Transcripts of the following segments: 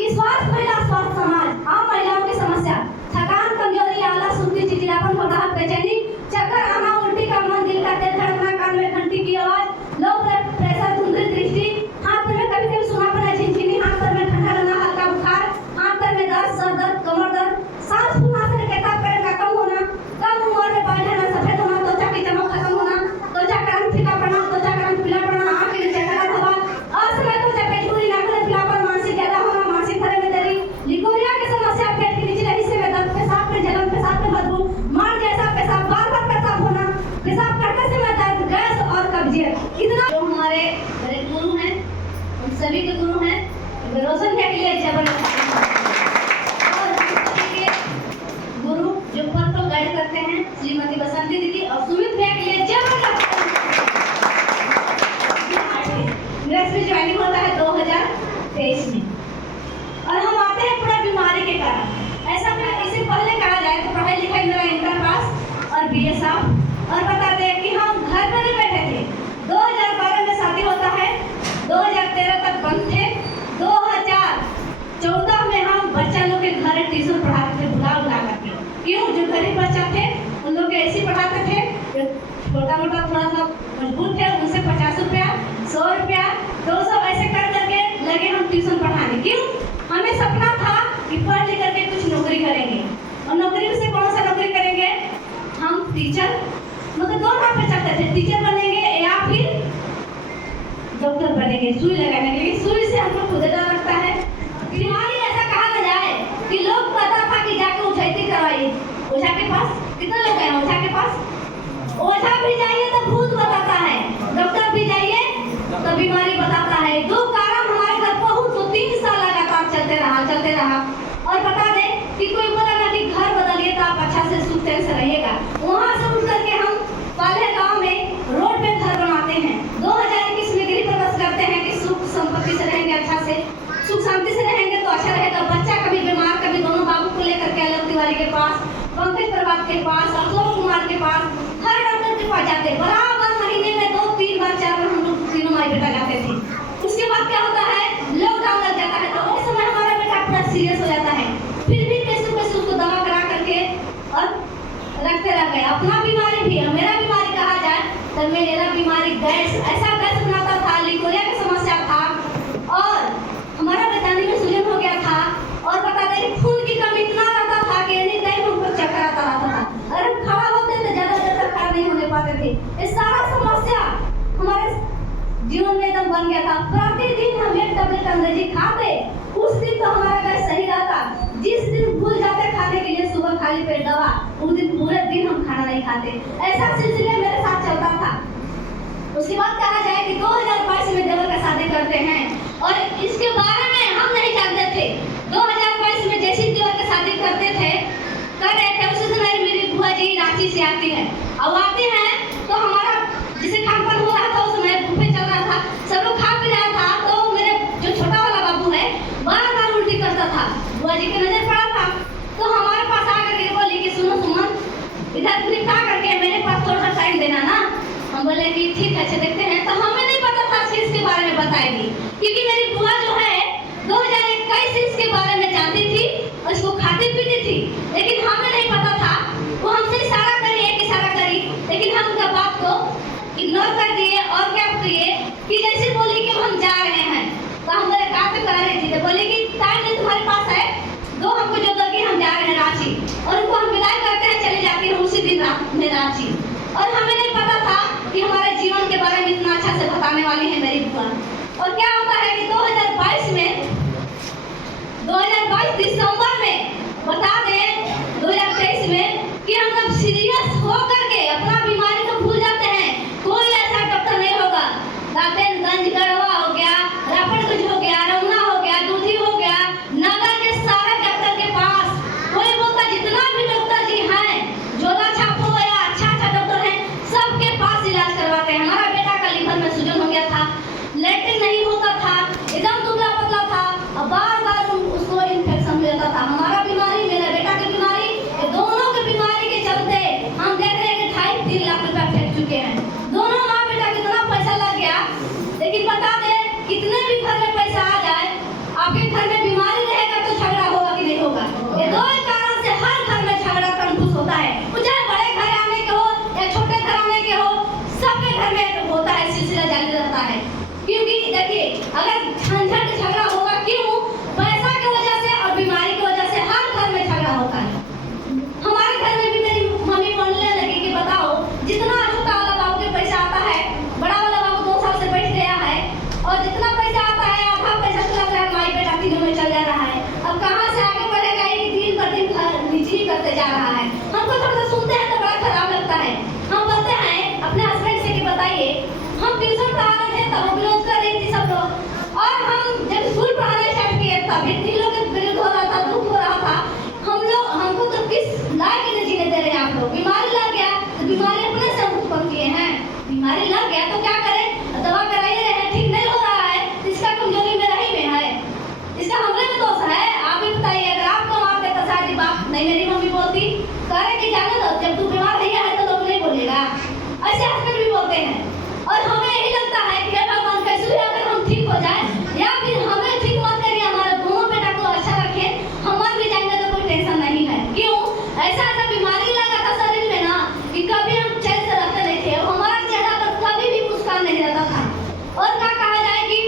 कि स्वास्थ्य महिला स्वास्थ्य समाज आम महिलाओं की समस्या थकान, कमजोरी, आलस, सुस्ती, चिड़चिड़ापन, घबराहट, बेचैनी, चक्कर आना, उल्टी का मन, दिल का तेज धड़कना, कान में घंटी की आवाज, लो ब्लड प्रेशर, धुंधली दृष्टि, हाथ में कभी-कभी सूनापन, झिनझिनी, हाथ पैर में ठंडा लगना, हल्का बुखार, हाथ पैर में दर्द, सर दर्द, कमर दर्द, सांस फूलना से लेकर पैर का कम होना, कम उम्र में बाल झड़ना, सफेद होना, त्वचा की चमक खत्म होना, त्वचा का रंग फीका पड़ना, त्वचा का रंग पीला पड़ना, आंख के नीचे काला धब्बा, असमय त्वचा पे झुर्री, नाक में पीलापन, मानसिक ज्यादा होना, मानसिक खरे में देरी, लिकोरिया की समस्या, पेट के निचले हिस्से में दर्द, पेशाब में जलन, पेशाब में बदबू, मार जैसा पेशाब, बार-बार पेशाब होना, पेशाब करते समय दर्द, गैस और कब्जियत। इतना जो हमारे बड़े गुरु हैं, उन सभी के गुरु हैं, रोशन के लिए जबरदस्त गुरु जो पद को गाइड करते हैं, श्रीमती बसंती दीदी और सुमित भैया के लिए जबरदस्त। मेरा इसमें ज्वाइनिंग होता है 2023 में और हम आते हैं पूरा बीमारी के कारण। ऐसा मैं इसे पहले कहा जाए तो पढ़ाई लिखाई मेरा इंटर पास और बीए साहब और बता दें कि हम घर पर ही बैठे थे। 2012 में शादी होता है, 2013 तक बंद थे, 2014 में हम बच्चा लोग के घर ट्यूशन पढ़ाते थे बुला करके। क्यों? जो गरीब बच्चा थे उन लोग ऐसे पढ़ाते थे, जो छोटा मोटा थोड़ा सा मजबूत थे उनसे 50 रुपया, 100 रुपया, 200 ऐसे कर करके लगे हम ट्यूशन पढ़ाने। क्यों? हमें सपना था कि पढ़ लिख करके कुछ नौकरी करेंगे और नौकरी में से कौन सा नौकरी करेंगे? हम टीचर, मतलब दो राह पे चलते थे, टीचर बनेंगे या फिर डॉक्टर बनेंगे। सुई लगाने के लिए सुई से हमको खुद डर लगता है। बीमारी ऐसा कहा न जाए कि लोग कहता था कि जाके उठैती करवाइए। ओझा के पास कितने लोग हैं? ओझा के पास ओझा भी जाइए तो भूत बताता है, डॉक्टर भी जाइए तो बीमारी बताता है। दो कारण हमारे घर बहुत 2-3 साल लगातार चलते रहा और बता दें कि कोई बोला ना कि घर बदलिए तो आप अच्छा से सुख चैन से रहिएगा। वहाँ से उठ करके हम पहले गाँव में रोड पे घर बनाते हैं। 2021 में गृह प्रवेश करते हैं कि सुख संपत्ति से रहेंगे, अच्छा से सुख शांति से रहेंगे तो अच्छा रहेगा। बच्चा कभी बीमार, कभी दोनों बाबू को लेकर के आलोक तिवारी के पास, पंकज प्रभात के पास, अशोक कुमार के पास, हर डॉक्टर के पास जाते। बराबर महीने में 2-3 बार 4 बार हम लोग तीनों माई बेटा जाते थे। उसके बाद क्या होता है? लॉकडाउन लग जाता है तो उस समय हमारा बेटा पूरा सीरियस हो जाता है। फिर भी कैसे उसको दवा करा करके और रखते रह गए। अपना बीमारी भी है, मेरा बीमारी कहा जाए तो मेरा बीमारी गैस, ऐसा गैस बनाता था, लिकोरिया की समस्या था और हमारा बेचानी में सूजन हो गया था और बता दें खून की कमी इतना रहता था कि एनी टाइम हमको चक्कर आता रहता था। अरे खड़ा होते थे, ज्यादा देर तक खड़ा नहीं होने पाते थे। ये सारा समस्या हमारे जीवन में एकदम बन गया था। प्रतिदिन हम 1 टैबलेट अंग्रेजी खाते, उस दिन तो हमारा गैस सही रहता। जिस दिन भूल जाते खाने के लिए सुबह खाली पेट दवा, उस दिन पूरे दिन हम खाना नहीं खाते। ऐसा सिलसिला मेरे साथ चलता था। उसके बाद कहा जाए कि 2022 में देवर का शादी करते हैं और इसके बारे में हम नहीं जानते थे। 2022 में जैसे देवर का शादी कर रहे थे उसी समय मेरी बुआ जी रांची से आती है। अब आती हैं तो हमारा जिसे खान पान हो रहा था उस समय बुफे चल रहा था, सब लोग खा पी रहा था तो मेरे जो छोटा वाला बाबू है बार-बार उल्टी करता था। बुआ जी की नजर पड़ा था तो हमारे पास आकर के बोली कि सुनो सुमन, इधर निपटा करके मेरे पास थोड़ा सा टाइम देना ना। हम बोले कि ठीक है, अच्छा देखते हैं। तो हमें नहीं पता था चीज के बारे में बताएगी, क्योंकि मेरी बुआ जो है 2021 से इसके बारे में जानती थी और इसको खाती पीती थी, लेकिन हमें नहीं पता था। वो हमसे इशारा करी, एक इशारा करी, लेकिन हम उनका बात को इग्नोर कर दिए और क्या किए कि जैसे बोली कि हम जा रहे हैं तो हम बोले कहाँ तक करा रही थी, तो बोली कि टाइम नहीं तुम्हारे पास है, दो हमको जो दोगी, हम जा रहे हैं रांची। और उनको हम विदाई करते हैं, चली जाती है उसी दिन रात में रांची। और हमें नहीं पता था कि हमारे जीवन के बारे में इतना अच्छा से बताने वाली है मेरी बुआ। और क्या होता है कि 2022 दिसंबर में बता दें 2023 में कि हम सब सीरियस हो करके अपना बीमारी को भूल जाते हैं। कोई ऐसा डॉक्टर नहीं होगा, रातेगंज गढ़वा हो गया, रापड़गंज हो गया, रमुना हो गया, दूधी हो गया, नगर के सारे डॉक्टर के पास कोई बोलता जितना भी डॉक्टर जी हैं, जोधा छाप हो या अच्छा डॉक्टर है, सबके पास इलाज करवाते हैं। हमारा बेटा का लीवर में सूजन हो गया था, लेटरिन नहीं होता गलियों में चल जा रहा है, अब कहाँ से आगे बढ़ेगा ये दिन पर दिन नीचे ही करते जा रहा है। हमको थोड़ा सा सुनते हैं तो बड़ा खराब लगता है। हम बोलते हैं अपने हस्बैंड से कि बताइए, हम ट्यूशन पढ़ा रहे थे तब विरोध कर रही थी सब लोग, और हम जब स्कूल पढ़ाना स्टार्ट किए तब भी लोग विरोध हो रहा था, दुख हो रहा था। हमको तो किस लायक नहीं जीने दे रहे हैं आप लोग। बीमारी लग गया तो बीमारी अपने से उत्पन्न किए हैं, बीमारी लग गया तो क्या करें, दवा कराई रहे हैं, ठीक नहीं हो रहा है, इसका कमजोरी मेरा ही में है, इसका हमरे में दोष है। आप ही बताइए, अगर आपको मार देता शादी बाप नहीं, मेरी मम्मी बोलती करे कि जाने दो, जब तू बीमार भैया है तो लोग नहीं बोलेगा, ऐसे हस्बैंड भी बोलते हैं। और हमें यही लगता है कि भगवान कैसे भी अगर हम ठीक हो जाए, या फिर हमें ठीक मत करिए, हमारे दोनों बेटा को अच्छा रखे, हम मर भी जाएंगे तो कोई टेंशन नहीं है। क्यों? ऐसा ऐसा बीमारी लगा था शरीर में ना कि कभी हम चैन से रहते नहीं थे, हमारा चेहरा पर कभी भी मुस्कान नहीं रहता था। और क्या कहा जाए कि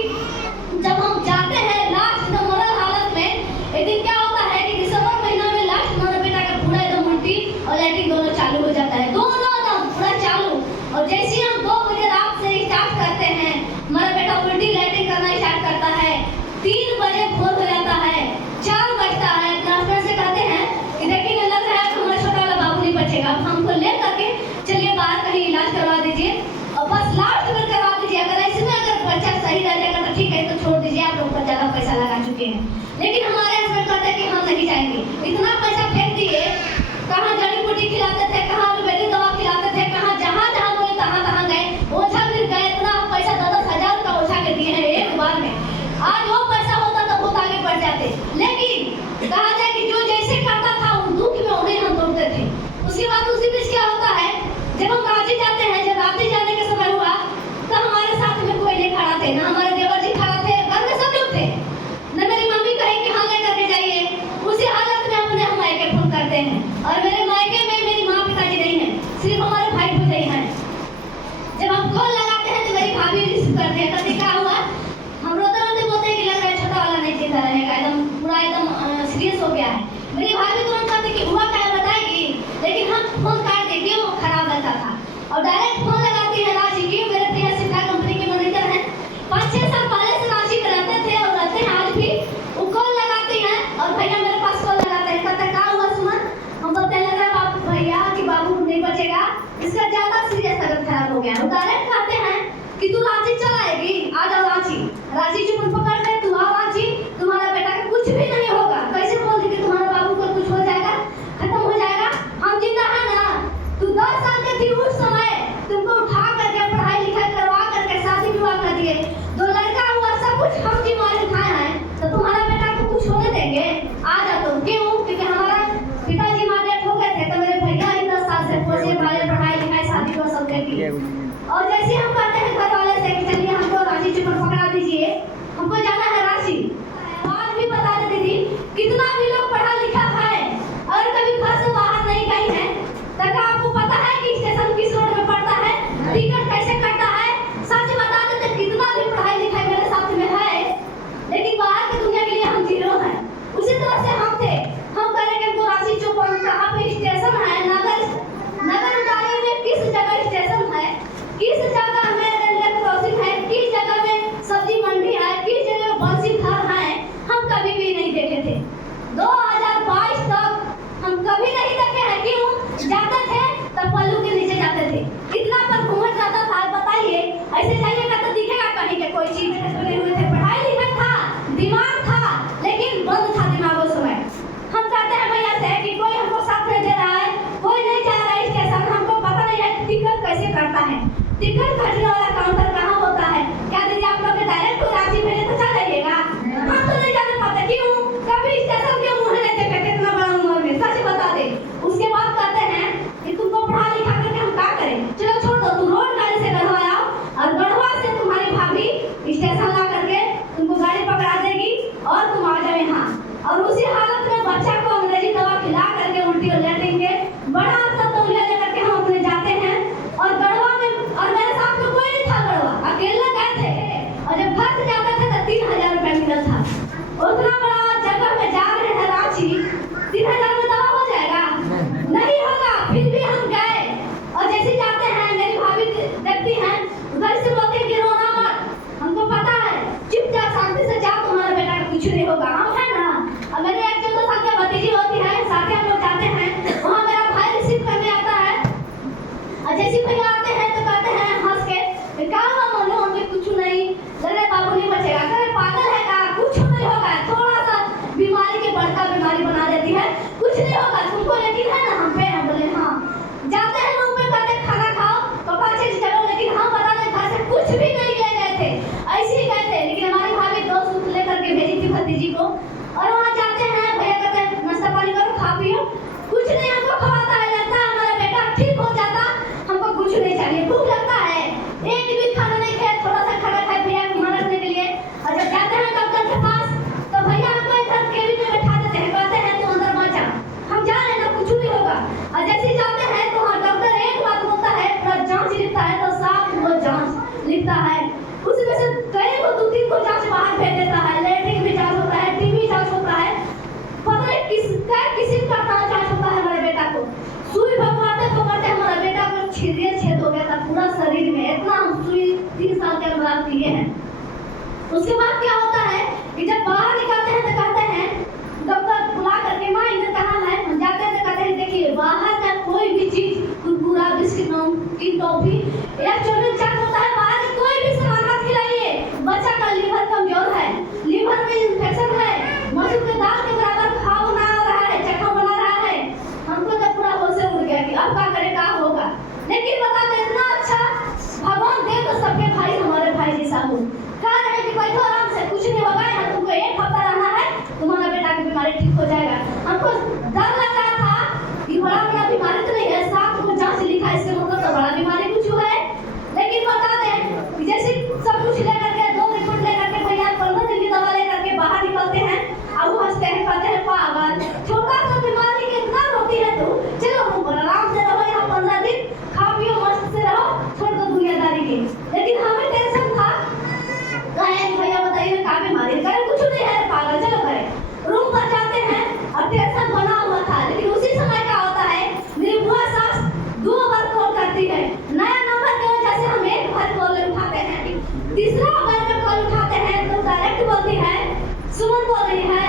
जब हम जाते हैं लास्ट एकदम मरल हालत में, एक दिन क्या होता है कि दिसंबर महीना में लास्ट हमारा बेटा का पूरा एकदम उल्टी और लैट्रिन दोनों चालू हो जाता है, दोनों एकदम पूरा चालू। और जैसे ही हम 2 बजे रात से स्टार्ट करते हैं, हमारा बेटा उल्टी लैट्रिन करना स्टार्ट करता है, 3 बजे भोर हो जाता है, 4 बजता है। अपने हस्बैंड से कहते हैं कि देखिए लग रहा है कि हमारा छोटा वाला बाबू नहीं बचेगा, अब हमको ले करके चलिए बाहर कहीं इलाज करवा दीजिए, और बस लास्ट में करवा दीजिए, अगर इसमें अगर बच्चा सही रह जाएगा तो ठीक है, तो छोड़ दीजिए, आप लोग पर ज्यादा पैसा लगा चुके हैं। लेकिन हमारे हस्बैंड कहते हैं कि हम नहीं जाएंगे, इतना पैसा फेंक दिए, कहाँ जड़ी बूटी खिलाते थे, कहाँ आयुर्वेदिक दवा खिलाते थे, कहाँ जहाँ जहाँ बोले तहाँ गए, ओझा मिल गए, इतना पैसा 10-10 हजार का ओझा के दिए हैं एक बार में। आज वो पैसा होता तो बहुत आगे बढ़ जाते, लेकिन कहा जाए कि जो जैसे खाता था उस दुख में उन्हें हम दौड़ते थे। उसके बाद उसी बीच क्या होता है, जब हम रांची जाते हैं, जब रांची जाने के समय हुआ तो हमारे साथ में कोई नहीं खड़ा थे, ना हमारे देवर जी खड़ा थे, घर में सब लोग थे, न मेरी मम्मी कहे कि हाँ लेकर के जाइए। उसी हालत में अपने हम मायके फोन करते हैं, और मेरे मायके में मेरी माँ पिताजी नहीं है, सिर्फ हमारे भाई भौजाई हैं। जब हम कॉल लगाते हैं तो मेरी भाभी रिसीव करते हैं, कभी क्या हुआ, हम रोते रोते बोलते हैं कि लग रहा है छोटा वाला नहीं जिंदा रहेगा, एकदम पूरा एकदम सीरियस हो गया है। मेरी भाभी तुरंत कहती कि हुआ क्या बताएगी, लेकिन हम फोन काट देते, वो खराब रहता था, और डायरेक्ट फोन लगाती है रांची की। मेरे भैया सिक्का कंपनी के मैनेजर हैं, 5-6 साल पहले से रांची में रहते थे और रहते हैं आज भी। वो कॉल लगाती हैं और भैया मेरे पास कॉल लगाते हैं, कहते हैं क्या हुआ सुमन, हम बोलते हैं लग रहा है बाबू भैया कि बाबू नहीं बचेगा, इसका ज्यादा सीरियस तबीयत खराब हो गया। वो डायरेक्ट कहते हैं कि तू रांची चल आएगी, आ जाओ रांची, रांची चुप पकड़ ले, तू आओ रांची, तुम्हारा बेटा का कुछ भी नहीं होगा। कैसे बोल दी कि तुम्हारे बाबू को कुछ हो जाएगा, खत्म हो जाएगा, हम जिंदा है ना। तू 10 साल की थी उस समय, तुमको उठा करके पढ़ाई लिखाई करवा करके शादी विवाह कर दिए, 2 लड़का हुआ, सब कुछ हम जिम्मेदारी उठाए हैं, तो तुम्हारा बेटा को कुछ होने देंगे? आ जाओ तुम। क्यों? क्योंकि हमारा पिताजी माँ डेथ हो गए थे, तो मेरे भैया ही 10 साल से पोसे पाले, पढ़ाई लिखाई शादी को सब देखी। और जैसे हम कहते हैं घर वाले से कि चलिए हमको रांची चुप पकड़ा दीजिए, हमको जाना है रांची, आज भी बता दे दीदी अब मेरे एक जो साथ में भतीजी होती है, साथ में हम लोग जाते हैं, वहाँ मेरा भाई रिसीव करने आता है। और जैसे भैया आते हैं तो कहते हैं हंस के, क्या हुआ मानो, हमें कुछ नहीं, अरे बाबू नहीं बचेगा, अरे पागल है का, कुछ नहीं होगा, थोड़ा सा बीमारी के बड़का बीमारी बना देती है, कुछ नहीं होगा, तुमको यकीन है ना हम पे? हम बोले हाँ। जाते हैं रूम पे, कहते खाना खाओ, पापा चेंज करो, लेकिन हम बता दें घर से कुछ भी नहीं ले गए थे, ऐसे ही गए थे। लेकिन हमारी भाभी 2 सूट लेकर के भेजी थी भतीजी को। और वहाँ जाते हैं, भैया कहते हैं नाश्ता पानी करो, खा पियो, कुछ नहीं हमको खवाता है, लगता है हमारा बेटा ठीक हो जाता, हमको कुछ नहीं चाहिए, भूख लगता है, एक भी खाना नहीं खाए, थोड़ा सा खाना खाए भैया को मना करने के लिए। और जब जाते हैं डॉक्टर के पास तो भैया हमको इधर केबिन में बैठा देते हैं, कहते हैं तू अंदर मत जा, हम जा रहे हैं ना, कुछ नहीं होगा। और जैसे ही जाते हैं तो हाँ डॉक्टर एक बात बोलता है, पूरा जांच लिखता है, तो 7 वो जांच लिखता है, उसमें से कई को 2-3 को जांच बाहर भेज देता है, लैट्रिन भी जांच होता है, टीबी जांच होता है, पता नहीं किसी का जांच होता है हमारे बेटा को। सुई भगवाते हमारा बेटा को छेद हो गया था पूरा शरीर में, इतना हम सुई 3 साल के अंदर दिए हैं। उसके बाद क्या होता है कि जब बाहर निकलते हैं तो कहते हैं डॉक्टर बुला करके, माँ इधर कहाँ है? हम जाते हैं तो कहते हैं देखिए बाहर का कोई भी चीज, कुरकुरा, बिस्किट, नमकीन, टॉफी या चॉकलेट चाट होता है, बाहर की कोई भी सामान मत खिलाइए, बच्चा का लीवर कमजोर है, लीवर में इन्फेक्शन है, मसूर के दाल के बराबर खाओ बना रहा है, चक्का बना रहा है। हमको तो पूरा होश से उड़ गया कि अब क्या करे, क्या होगा। लेकिन बता दे इतना अच्छा भगवान दे तो सबके भाई हमारे भाई जैसा हो, कह रहे कि बैठो आराम से, कुछ नहीं होगा, यहाँ तुमको 1 हफ्ता रहना है, तुम्हारा बेटा की बीमारी ठीक हो जाएगा। हमको डर लग रहा था कि बड़ा बीमारी तो नहीं है, 7 को जांच लिखा है, इसके मतलब तो बड़ा बीमारी कुछ हुआ है। लेकिन बता दें कि जैसे सब कुछ लेकर के 2 रिपोर्ट लेकर के भैया 15 दिन की दवा लेकर के बाहर निकलते हैं, अब वो हंसते हैं, कहते हैं पागल, छोटा सा बीमारी कितना रोती है तू, चलो आराम से रहो यहाँ 15 दिन, खा पियो मस्त से रहो, छोड़ दो दुनियादारी की। लेकिन हमें टेंशन था, भैया बताइए क्या बीमारी है? कुछ नहीं है पागल, चलो घरे। रूम पर जाते हैं और टेंशन बना हुआ था। लेकिन उसी समय क्या होता है, मेरी बुआ सास 2 बार कॉल करती है, नया नंबर की वजह से हम 1 बार कॉल उठाते हैं, तीसरा बार में कॉल उठाते हैं तो डायरेक्ट बोलती है सुमन बोल रही है,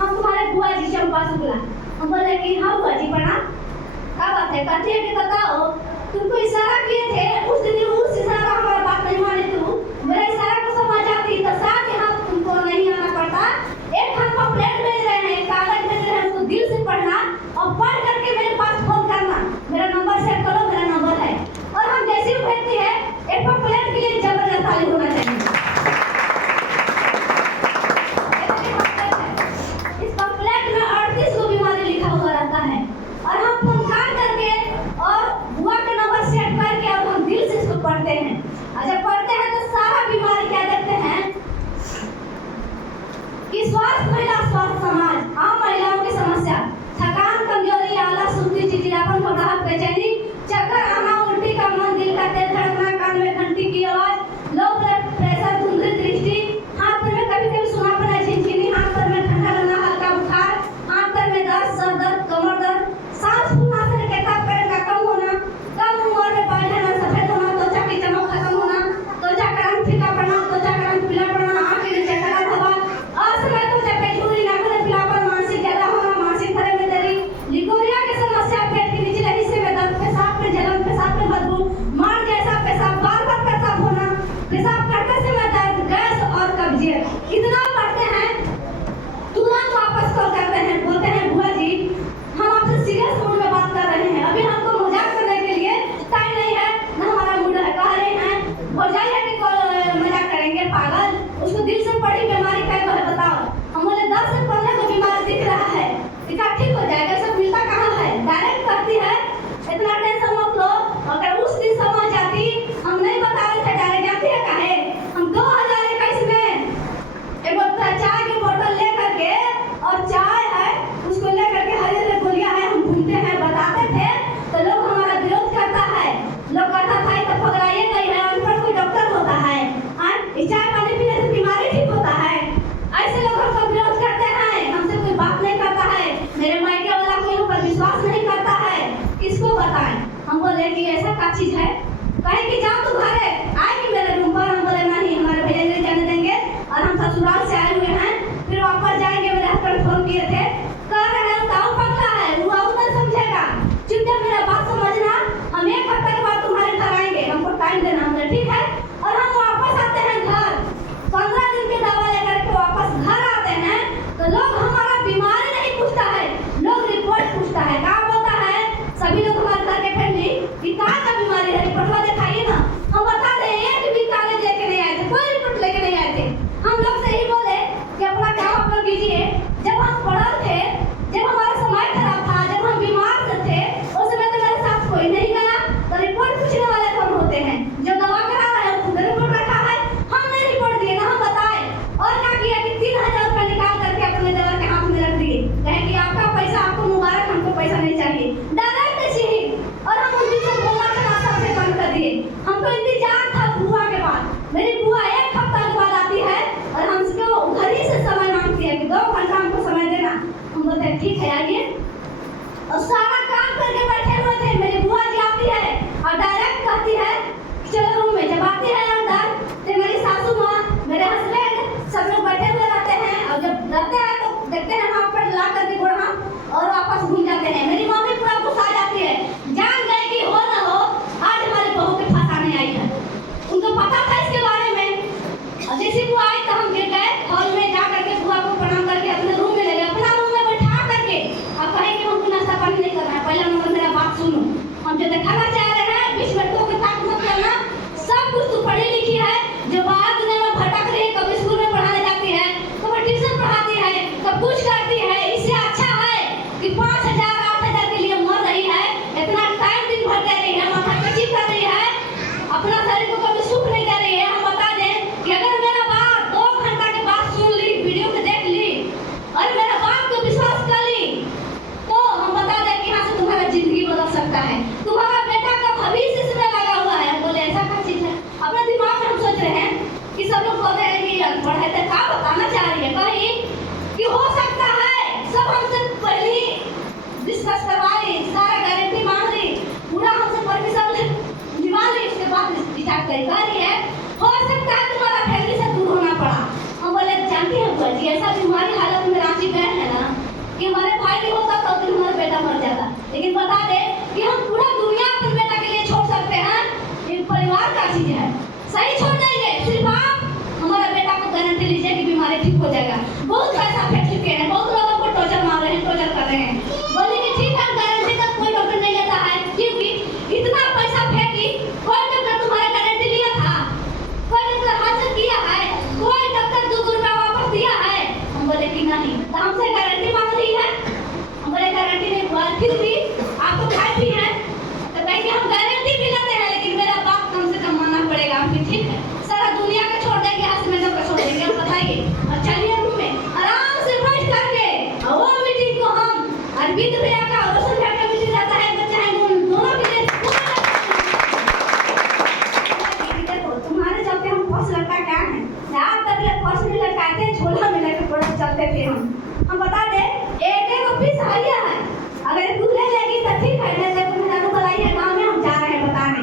हम तुम्हारे बुआ जी चंपा शुक्ला। हम बोले कि हाँ बुआ जी प्रणाम, क्या बात है? कहती है कि बताओ तुमको इशारा किए थे उस दिन, उस इशारा हमारा बात नहीं मानी, तू मेरा इशारा को समझ आती तो साथ यहाँ तुमको नहीं आना पड़ता। एक हम कंप्लेंट भेज रहे हैं, कागज भेज रहे हैं, उसको दिल से पढ़ना और पढ़ करके मेरे पास फोन करना, मेरा नंबर सेव करो, मेरा नंबर है। और हम जैसे ही भेजते हैं एक कंप्लेंट के लिए जबरदस्त ताली होना चाहिए। इस कंप्लेंट में 38 को बीमारी लिखा हुआ रहता है और हम फोन करके और बुआ का नंबर सेव करके और हम दिल से इसको पढ़ते हैं। और जब पढ़ते हैं तो सारा बीमारी क्या देखते हैं, किए थे, कह रहे हैं ताऊ पगला है, वो नहीं समझेगा, चुपचाप मेरा बात समझना, हम 1 हफ्ते के बाद तुम्हारे घर आएंगे, हमको टाइम देना, हमने ठीक है। और हम वापस आते हैं घर, 15 दिन की दवा लेकर के वापस घर आते हैं, तो लोग हमारा बीमारी नहीं पूछता है, लोग रिपोर्ट पूछता है। क्या बोलता है सभी लोग हमारे घर के फैमिली कि कहाँ का बीमारी है, रिपोर्ट दिखाइए ना। हम बता दें एक भी कागज लेके नहीं आए थे, कोई रिपोर्ट लेके नहीं आए थे। हम लोग से ही बोले कि अपना काम अपना कीजिए। जब हम पढ़ल थे, जब हमारा समय खराब था, जब हम बीमार थे, उस समय तो मेरे साथ कोई नहीं गया, तो रिपोर्ट पूछने वाले कौन होते हैं? जो दवा करा रहा है खुद रिपोर्ट रखा है, हमने रिपोर्ट दिए ना, हम बताए। और क्या किया कि 3000 रुपये निकाल करके अपने देवर के हाथ में रख दिए, कहे कि आपका पैसा आपको मुबारक, हमको पैसा नहीं चाहिए, डायरेक्ट ऐसे ही। और हम उस दिन से बोलना चला सबसे बंद कर दिए। हमको इंतजार था बुआ के बाद, मेरी बुआ 1 हफ्ता के बाद आती है और हमसे घर ही से समय मांगती है कि 2 घंटा हमको समय देना। हम बोलते हैं ठीक है आइए, और सारा काम करके बैठे हुए थे। मेरी बुआ जी आती है और डायरेक्ट कहती है चलो रूम में। जब आती है अंदर तो मेरी सासू माँ, मेरे हस्बैंड सब लोग बैठे हुए रहते हैं, और जब रहते हैं तो देखते हैं हाथ पर ला करके गोड़ हाथ और वापस घूम जाते हैं। मेरी मम्मी पूरा गुस्सा जाती है, जान गए कि हो ना हो आज हमारी बहू के फंसाने आई है। उनको पता था इसके बारे में। और जैसे बुआ आई तो हम गिर गए हॉल में, जा करके बुआ को प्रणाम करके अपने रूम में ले गए, अपना रूम में बैठा करके। अब कहे कि हमको नाश्ता पानी नहीं करना है, पहले नंबर मेरा बात सुनो, हम जो दिखाना चाह रहे हैं बीच में टोक ताक मत करना। सब कुछ तू पढ़ी लिखी है, जो बाहर दुनिया में भटक रही है, कभी स्कूल में पढ़ाने जाती है, कभी ट्यूशन पढ़ाती है, कब कुछ करती है। इससे अच्छा है कि 5000 8000 के लिए मर रही है, इतना टाइम दिन भर दे रही है, माथा कची कर रही है, अपना शरीर को कभी सुख नहीं दे रही है। हम बता दें कि अगर मेरा बात 2 घंटा के बाद सुन ली, वीडियो में देख ली और मेरा बात को विश्वास कर ली, तो हम बता दें कि यहाँ से तुम्हारा जिंदगी बदल सकता है। तुम्हारा बेटा का भविष्य इसमें लगा हुआ है। हम बोले ऐसा क्या चीज है? अपने दिमाग में हम सोच रहे हैं कि सब लोग बोलते हैं कि अनपढ़ है, तो क्या बताना चाह रही है कहीं कि हो सकता है। सब हमसे पहले डिस्कस करवाई, सारा गारंटी मांग रही, पूरा हमसे परमिशन दिवा ली, उसके बाद स्टार्ट करी है। हो सकता है तुम्हारा फैमिली से दूर होना पड़ा। हम बोले जानती है बुआ जी, ऐसा बीमारी हालत में रांची गए हैं ना कि हमारे भाई भी होता तो दिन हमारा बेटा मर जाता। लेकिन बता दे कि हम पूरा दुनिया अपने बेटा के लिए छोड़ सकते हैं, ये परिवार का चीज है, सही छोड़ देंगे। सिर्फ आप हमारा बेटा को गारंटी लीजिए कि बीमारी ठीक हो जाएगा। बहुत पैसा फेंक चुके हैं, बहुत लोगों को टॉर्चर मार रहे हैं, टॉर्चर कर रहे हैं। बोले कि ठीक है गारंटी का कोई डॉक्टर नहीं लेता है, क्योंकि इतना पैसा फेंकी, कोई डॉक्टर तुम्हारा गारंटी लिया था? कोई डॉक्टर हासिल किया है? कोई डॉक्टर 2 रुपया वापस दिया है? हम बोले कि नहीं। तो हमसे गारंटी मांग रही है। हम बोले गारंटी नहीं हुआ, फिर भी आपको भाई भी है, तो कहेंगे हम गारंटी भी लेते हैं, लेकिन मेरा बात कम से कम मानना पड़ेगा। हम ठीक है, सारा दुनिया का छोड़ देंगे, हस्बैंड का छोड़ देंगे, हम बताइए। और चलिए रूम में आराम से बैठ करके, और वो मीटिंग को हम अरविंद भैया का और रोशन भैया का मीटिंग रहता है, बच्चा है दोनों के लिए देखो तुम्हारे चलते हम फर्स्ट लड़का क्या है, आज तक ले फर्स्ट में लटकाते झोला में लेके पड़े चलते थे हम बता दे एक पीस आइए है, अगर तू ले लेगी तो ठीक है, नहीं तो मेरा तो बुलाई है गांव में, हम जा रहे हैं बताने।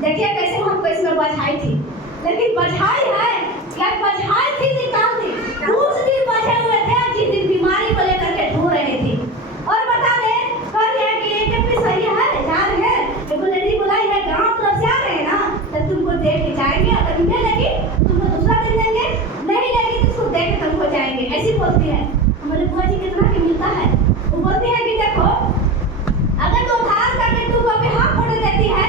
देखिए कैसे हमको इसमें बधाई थी, लेकिन बधाई है क्या, बधाई थी निकाल दी। उस दिन बचे हुए थे जिस दिन बीमारी को लेकर के ढूंढ रहे थे। और बता दे कल है कि एक पीस सही है, जा रहे हैं, देखो लेडी बुलाई है, गांव तरफ से आ रहे हैं ना, तो तुमको दे के जाएंगे, अगर मिले लेगी तुमको दूसरा दिन देंगे, नहीं लेगी तो उसको दे के तुमको जाएंगे, ऐसी बोलती है। हमारे बुआ जी कितना की मिलता है, वो बोलती है कि देखो अगर तो उधार करके तुमको अभी हाथ फोड़ देती है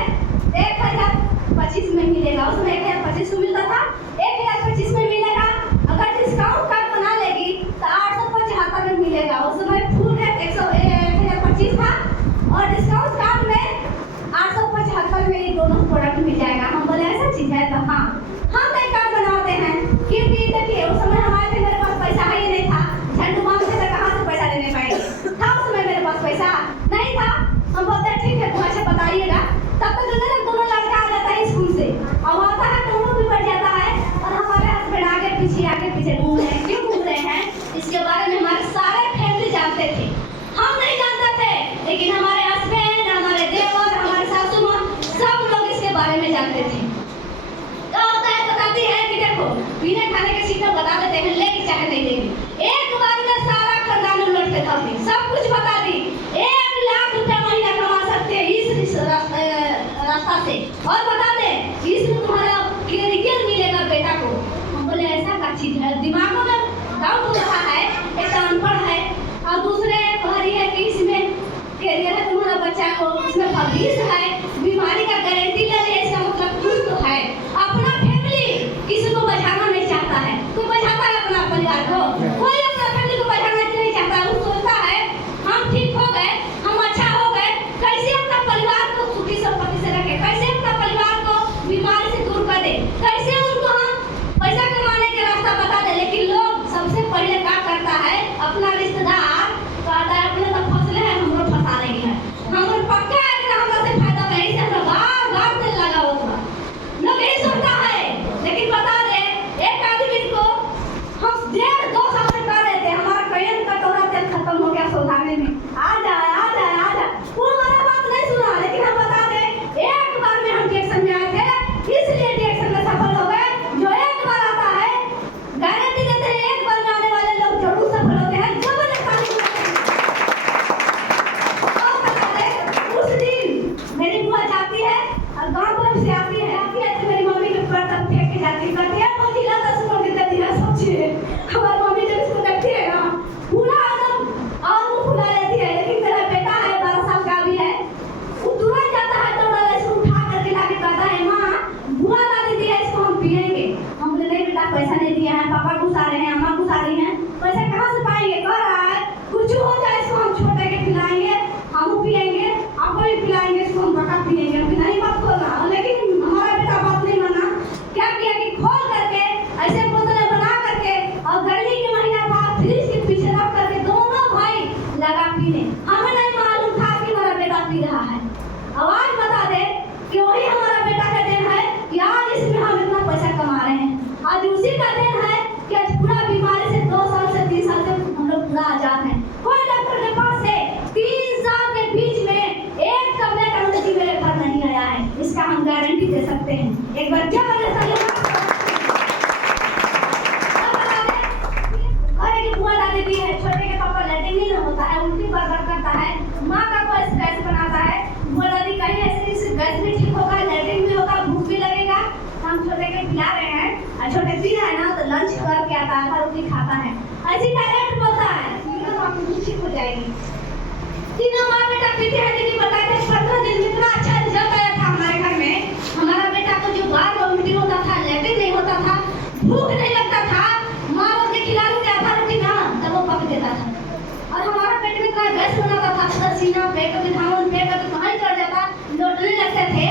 1025 में मिलेगा, उसमें 1025 में मिलता था, 1025 में मिलेगा। अगर डिस्काउंट कार्ड बना लेगी तो 875 में मिलेगा। उस समय फुल रेट 1025 था और डिस्काउंट कार्ड में 875 में ये दोनों प्रोडक्ट मिल जाएगा। हम बोले ऐसा चीज है तो हाँ हम एक कार्ड बनाते हैं, क्योंकि देखिए उस समय हमारे थे, मेरे पास पैसा ही नहीं था, झंडू मांगते थे, कहाँ से पैसा देने पाएंगे, था उस समय मेरे पास पैसा नहीं था। हम बोलते हैं ठीक है तुम अच्छा बताइएगा, तब तक जो दोनों लड़का आ जाता है स्कूल से, और आता है दोनों भी बढ़ जाता है, और हमारे हस्बैंड आगे पीछे घूम रहे हैं। क्यों घूम रहे हैं इसके बारे में हमारे सारे फैमिली जानते थे, हम नहीं जानते थे, लेकिन हमारे हस्बैंड, हमारे देवर, हमारे सासू माँ सब लोग इसके बारे में जानते थे। क्या होता है बताती है कि देखो पीने खाने के चीजें बता देते हैं, लेगी चाहे नहीं लेगी, एक बार में सारा खानदान लगा पीने। हमें नहीं मालूम था कि हमारा बेटा पी रहा है। आवाज बता दे कि वही हमारा बेटा का देन है कि आज इसमें हम इतना पैसा कमा रहे हैं। आज उसी का देन है कि आज पूरा बीमारी से 2 साल से 3 साल से हम लोग पूरा आजाद हैं। कोई डॉक्टर के पास से 3 साल के बीच में एक कपड़े का नतीजा मेरे घर नहीं आया है। इसका हम गारंटी दे सकते हैं। एक बार क्या बता दे दी है, छोटे के पापा लैट्रिन नहीं होता है, उल्टी बर्बाद करता है, माँ का कोई स्ट्रेस बनाता है, बोला दी कहीं ऐसे गैस भी ठीक होगा, लैट्रिन भी होगा, भूख भी लगेगा। हम छोटे के खिला रहे हैं और छोटे पी रहा है ना तो लंच करके आता है, रोटी खाता है, ऐसी डायरेक्ट बोलता है तो आपकी ठीक हो जाएगी। तीनों माँ बेटा पीते हैं। दीदी बताए थे 15 दिन में इतना अच्छा रिजल्ट आया था हमारे घर में। हमारा बेटा को जो बार बार उल्टी होता था, लैट्रिन नहीं होता था, भूख नहीं लगता था, माँ उसके खिला के आधा रोटी ना तब वो पक देता था। और हमारा पेट में इतना गैस बनाता था, पसीना पेट में धावन पेट में कहीं चढ़ जाता, लौटने लगते थे।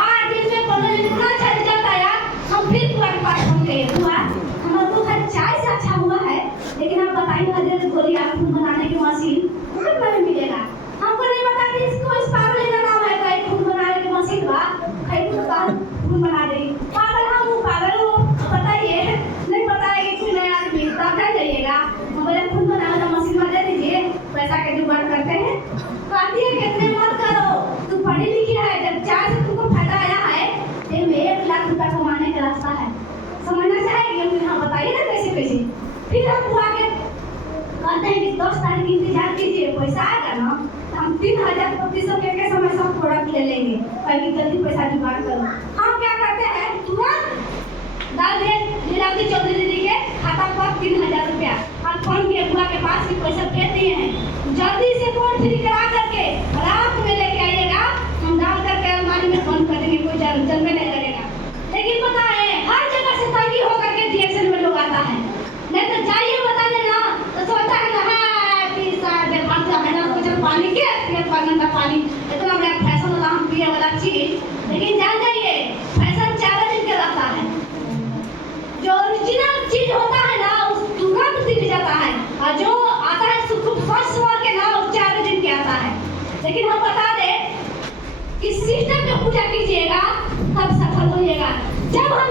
8 दिन में 15 दिन इतना अच्छा रिजल्ट आया। हम फिर बुआ के पास हम गए, बुआ हमारा तो खैर चाय से अच्छा हुआ है, लेकिन आप बताइए हज़ार गोली आपको बनाने की मशीन कितना में मिलेगा? हमको नहीं पता कि इसको इस पागल का नाम है कोई खून बनाने की मशीन बा, कहीं तो खून बना दे। पागल हम वो पागल हो बताइए, नहीं पता है कि कोई नया आदमी तब नहीं जाइएगा। हमारे खून बनाने का मशीन दे दीजिए, पैसा के जुगाड़ करते हैं। कहती है कि इतने मत करो, तू पढ़ी लिखी है, जब चाय से तुमको फायदा आया है तो में 1 लाख रुपया कमाने का रास्ता है। समझना चाहेगी? हाँ बताइए ना कैसे कैसे। फिर हम बुआ के कहते हैं कि 10 तारीख की इंतजार कीजिए, पैसा आएगा ना तो हम 3,000 के समय सब प्रोडक्ट ले लेंगे, कहीं जल्दी पैसा जुगाड़ करो। हम क्या करते हैं तुरंत डाल दे लीलावती चौधरी दीदी के खाता पर 3,000 रुपया और फोन किए बुआ के पास कि पैसा भेज दिए हैं, जल्दी से फोन फ्री करा करके रात में लेके आइएगा, हम डाल करके अलमारी में बंद कर देंगे, कोई जलने नहीं लगेगा। लेकिन पता है हर जगह से तंगी होकर के DSL में लोग आता है, नहीं तो जाइए बता देना तो सोचता है ना कि साढ़े 5 महीना कुछ पानी के 5 घंटा पानी इतना बड़ा फैशन वाला हम पिए वाला चीज। लेकिन जान जाइए फैशन 4 दिन के रहता है, जो ओरिजिनल चीज होता है ना उस तुरंत दिख जाता है, और जो आता है खूब फर्स्ट वार के ना वो 4 दिन के आता है। लेकिन हम बता दें कि सिस्टम में पूजा कीजिएगा तब सफल होइएगा। जब हम